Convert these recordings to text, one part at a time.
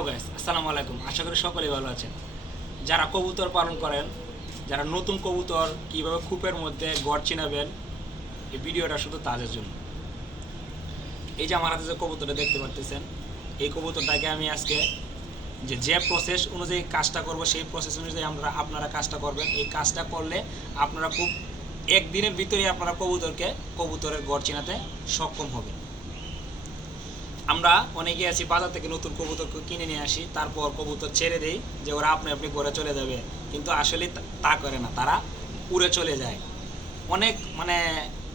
Hello guys, আসসালামু আলাইকুম। আশা করি সকলেই ভালো আছেন। যারা কবুতর পালন করেন, যারা নতুন কবুতর কীভাবে কূপের মধ্যে গড় চিনাবেন, এই ভিডিওটা শুধু তাদের জন্য। এই যে আমার হাতে যে কবুতরটা দেখতে পারতেছেন, এই কবুতরটাকে আমি আজকে যে যে প্রসেস অনুযায়ী কাজটা করব, সেই প্রসেস অনুযায়ী আমরা, আপনারা কাজটা করবেন। এই কাজটা করলে আপনারা খুব একদিনের ভিতরে আপনারা কবুতরকে কবুতরের গড় চিনাতে সক্ষম হবেন। আমরা অনেকে আছি বাজার থেকে নতুন কবুতর কিনে নিয়ে আসি, তারপর কবুতর ছেড়ে দেই যে ওরা আপনি আপনি ঘরে চলে যাবে। কিন্তু আসলে তা- করে না, তারা উড়ে চলে যায়। অনেক মানে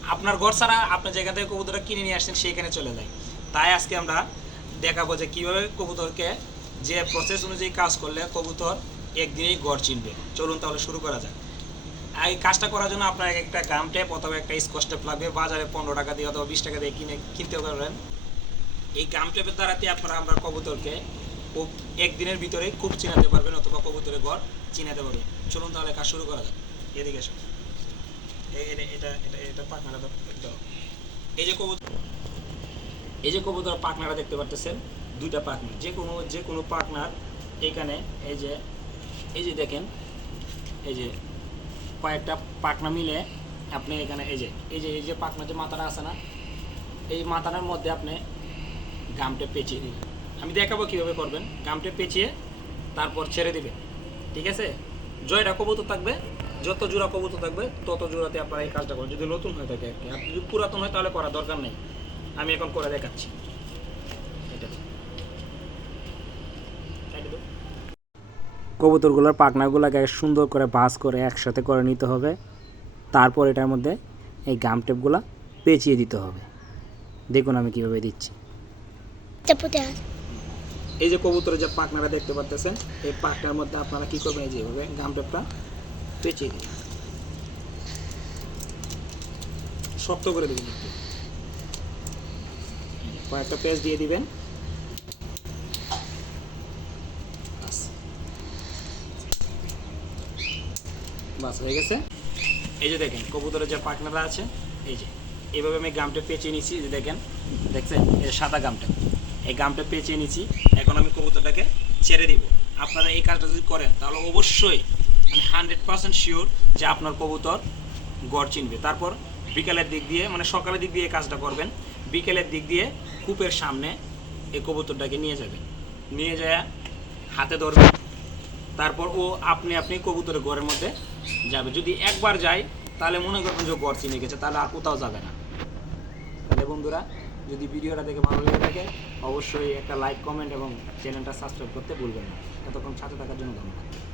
আপনার ঘর ছাড়া আপনার জায়গা থেকে কবুতরটা কিনে নিয়ে আসছেন সেইখানে চলে যায়। তাই আজকে আমরা দেখাবো যে কীভাবে কবুতরকে যে প্রসেস অনুযায়ী কাজ করলে কবুতর একদিনেই গড় চিনবে। চলুন তাহলে শুরু করা যাক। এই কাজটা করার জন্য আপনার একটা গাম টেপ অথবা একটা স্কচ টেপ লাগবে। বাজারে পনেরো টাকা দিয়ে অথবা বিশ টাকা দিয়ে কিনে কিনতে পারবেন এই গাম টেপের দ্বারাতে আপনারা আমরা কবুতরকে খুব একদিনের ভিতরে খুব চিনাতে পারবেন অথবা কবুতরের ঘর চিনাতে পারবেন। চলুন তাহলে কাজ শুরু করা যাক। এদিকে এই- এটা এটা এটা। এই যে কবুতর এই যে কবুতর পাখনাটা দেখতে পারতেছেন, দুইটা পাখনা। যে কোনো যে কোনো পাখনার এখানে এই যে এই যে দেখেন, এই যে কয়েকটা পাখনা মিলে আপনি এখানে এই যে এই যে এই যে পাখনা যে মাথাটা আছে না, এই মাথাটার মধ্যে আপনি গামটা পেঁচিয়ে দিবেন। আমি দেখাবো কীভাবে করবেন। গামটা পেঁচিয়ে তারপর ছেড়ে দিবেন। ঠিক আছে? জয়টা কবুতর থাকবে। যত জোড়া কবুতর থাকবে, তত জোড়াতে আপনারা এই কাজটা করবেন যদি নতুন হয়ে থাকে আর কি। আর যদি পুরাতন হয়, তাহলে করার দরকার নেই। আমি এখন করে দেখাচ্ছি। কবুতরগুলোর পাখনাগুলোকে সুন্দর করে ভাঁজ করে একসাথে করে নিতে হবে। তারপর এটার মধ্যে এই গাম টেপগুলো পেঁচিয়ে দিতে হবে। দেখুন আমি কীভাবে দিচ্ছি। চাপুতে হাত এই যে কবুতরের যে পাখনাটা দেখতে পাচ্ছেন এই পাখনার মধ্যে আপনারা কি করবেন? এই যে এভাবে গাম টেপটা পেঁচিয়ে দিন। শক্ত করে দিবেন একটু। কয়েকটা পেঁচ দিয়ে দিবেন। বাস। হয়ে গেছে। এই যে দেখেন, কবুতরের যে পাখনাটা আছে, এই যে। এইভাবে আমি গামটা পেঁচিয়ে এই যে দেখেন। দেখছেন? এই সাদা গামটা। এই গামটা পেঁচিয়ে নিয়েছি। এখন আমি কবুতরটাকে ছেড়ে দিব। আপনারা এই কাজটা যদি করেন, তাহলে অবশ্যই আমি হান্ড্রেড পার্সেন্ট শিওর যে আপনার কবুতর গড় চিনবে। তারপর বিকেলের দিক দিয়ে মানে সকালের দিক দিয়ে কাজটা করবেন। বিকেলের দিক দিয়ে কূপের সামনে এই কবুতরটাকে নিয়ে যাবেন। নিয়ে যায় হাতে ধরবেন। তারপর ও আপনি আপনি কবুতরের গড়ের মধ্যে যাবে। যদি একবার যায়, তাহলে মনে করবেন যে গড় চিনে গেছে, তাহলে আর কোথাও যাবে না। তাহলে বন্ধুরা, যদি ভিডিওটা দেখে ভালো লেগে থাকে অবশ্যই একটা লাইক কমেন্ট এবং চ্যানেলটা সাবস্ক্রাইব করতে ভুলবেন না। এতক্ষণ সাথে থাকার জন্য ধন্যবাদ।